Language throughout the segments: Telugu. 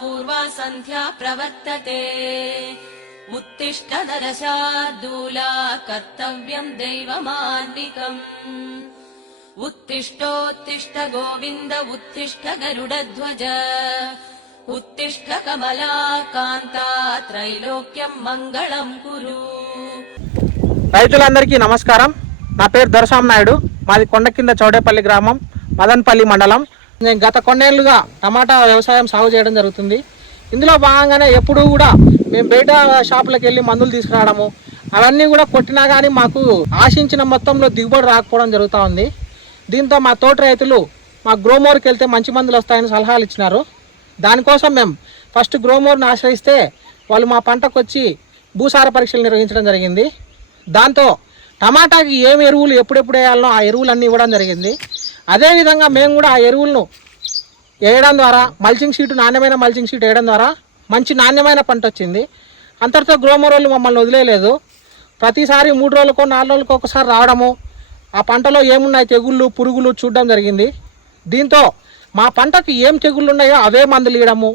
पूर्वा सन्ध्या प्रवर्तते उत्तिष्ठ नरशार्दूला कर्तव्यम् दैवमान्निकम् उत्तिष्ठोत्तिष्ठ गोविन्द उत्तिष्ठ गरुडध्वज उत्तिष्ठ कमला कान्ता त्रैलोक्यम् मङ्गलम् कुरु రైతులందరికీ నమస్కారం నా పేరు దొరసాం నాయుడు మాది కొండ కింద చౌడేపల్లి గ్రామం మదన్పల్లి మండలం నేను గత కొన్నేళ్ళుగా టమాటా వ్యవసాయం సాగు చేయడం జరుగుతుంది. ఇందులో భాగంగానే ఎప్పుడూ కూడా మేము బయట షాపులకు వెళ్ళి మందులు తీసుకురావడము అవన్నీ కూడా కొట్టినా కానీ మాకు ఆశించిన మొత్తంలో దిగుబడి రాకపోవడం జరుగుతూ ఉంది. దీంతో మా తోట రైతులు మా గ్రోమోర్కి వెళ్తే మంచి మందులు వస్తాయని సలహాలు ఇచ్చినారు. దానికోసం మేము ఫస్ట్ గ్రోమోర్ని ఆశ్రయిస్తే వాళ్ళు మా పంటకు వచ్చి భూసార పరీక్షలు నిర్వహించడం జరిగింది. దాంతో టమాటాకి ఏం ఎరువులు ఎప్పుడెప్పుడు వేయాలనో ఆ ఎరువులన్నీ ఇవ్వడం జరిగింది. అదేవిధంగా మేము కూడా ఆ ఎరువులను వేయడం ద్వారా మల్చింగ్ షీట్ నాణ్యమైన మల్చింగ్ షీట్ వేయడం ద్వారా మంచి నాణ్యమైన పంట వచ్చింది. అంతటితో గ్రోమర్ మమ్మల్ని వదిలేదు ప్రతిసారి మూడు రోజులకో నాలుగు రోజులకో ఒకసారి రావడము ఆ పంటలో ఏమున్నాయి తెగుళ్ళు పురుగులు చూడడం జరిగింది. దీంతో మా పంటకు ఏం తెగుళ్ళు ఉన్నాయో అవే మందులు ఇవ్వడము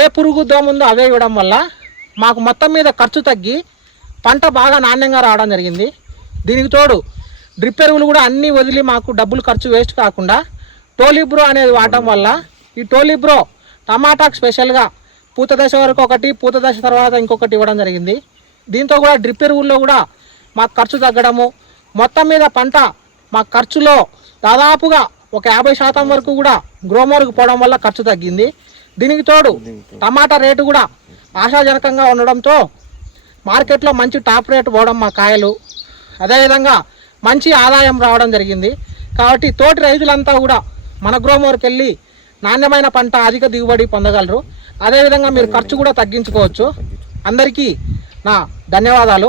ఏ పురుగు దోముందో అవే ఇవ్వడం వల్ల మాకు మొత్తం మీద ఖర్చు తగ్గి పంట బాగా నాణ్యంగా రావడం జరిగింది. దీనికి తోడు డ్రిప్ ఎరువులు కూడా అన్నీ వదిలి మాకు డబ్బులు ఖర్చు వేస్ట్ కాకుండా టోలిబ్రో అనేది వాడటం వల్ల ఈ టోలిబ్రో టమాటాకు స్పెషల్గా పూత దశ వరకు ఒకటి పూత దశ తర్వాత ఇంకొకటి ఇవ్వడం జరిగింది. దీంతో కూడా డ్రిప్ ఎరువుల్లో కూడా మాకు ఖర్చు తగ్గడము. మొత్తం మీద పంట మా ఖర్చులో దాదాపుగా ఒక యాభై శాతం వరకు కూడా గ్రోమోర్కి పోవడం వల్ల ఖర్చు తగ్గింది. దీనికి తోడు. టమాటా రేటు కూడా ఆశాజనకంగా ఉండడంతో మార్కెట్లో మంచి టాప్ రేట్ పోవడం మా కాయలు. అదేవిధంగా మంచి ఆదాయం రావడం జరిగింది. కాబట్టి తోటి రైతులంతా కూడా మన గ్రోమోర్కి వెళ్ళి నాణ్యమైన పంట అధిక దిగుబడి పొందగలరు. అదేవిధంగా మీరు ఖర్చు కూడా తగ్గించుకోవచ్చు. అందరికీ నా ధన్యవాదాలు.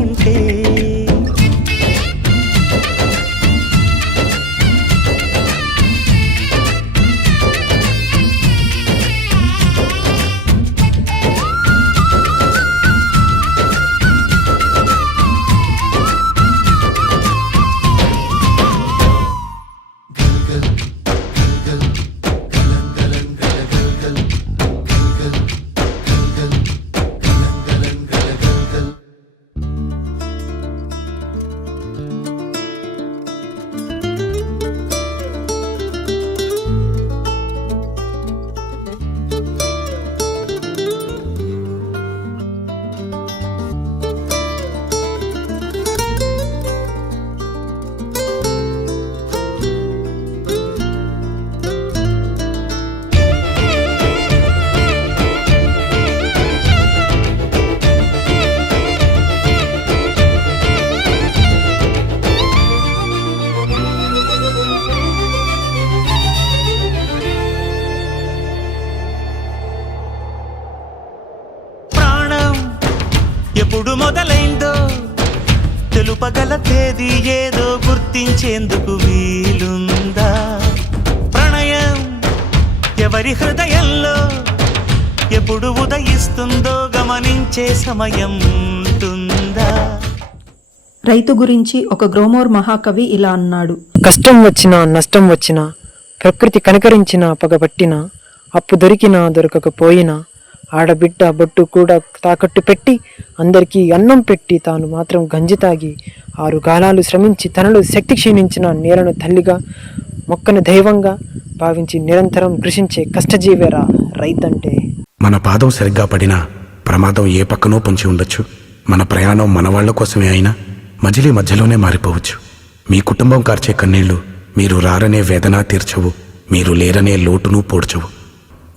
ఎప్పుడు మొదలైందో తెలుపగల తేదీ ఏదో గుర్తించేందుకు వీలుందా? ప్రణయం ఎవరి హృదయంలో ఎప్పుడు ఉదయిస్తుందో గమనించే సమయం ఉంటుందా? రైతు గురించి ఒక గ్రోమోర్ మహాకవి ఇలా అన్నాడు. కష్టం వచ్చినా నష్టం వచ్చినా ప్రకృతి కనికరించినా పగబట్టినా అప్పు దొరికినా దొరకకపోయినా ఆడబిడ్డ బొట్టు కూడా తాకట్టు పెట్టి అందరికీ అన్నం పెట్టి తాను మాత్రం గంజి తాగి ఆరు గాలాలు శ్రమించి తనలో శక్తి క్షీణించిన నేలను తల్లిగా మొక్కను దైవంగా భావించి నిరంతరం కృషించే కష్టజీవేరా రైతంటే. మన పాదం సరిగ్గా పడినా ప్రమాదం ఏ పక్కనో పొంచి ఉండొచ్చు. మన ప్రయాణం మన వాళ్ళ కోసమే అయినా మజిలీ మధ్యలోనే మారిపోవచ్చు. మీ కుటుంబం కార్చే కన్నీళ్ళు మీరు రారనే వేదన తీర్చవు. మీరు లేరనే లోటును పోడ్చవు.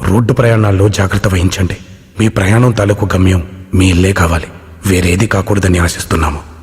రోడ్డు ప్రయాణాల్లో జాగ్రత్త వహించండి. మీ ప్రయాణం తాలూకు గమ్యం మీ ఇల్లే కావాలి. వేరేది కాకూడదని ఆశిస్తున్నాము.